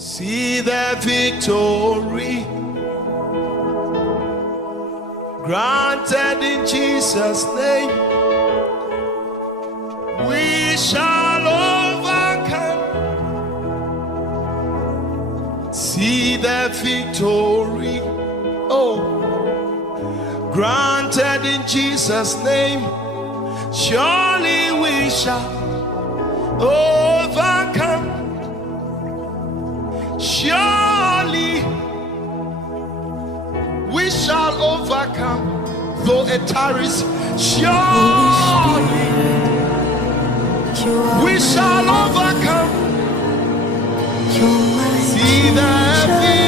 See the victory granted in Jesus' name. We shall overcome. See the victory, oh, granted in Jesus' name. Surely we shall overcome. Surely we shall overcome, though it tarries. Surely we shall overcome. See the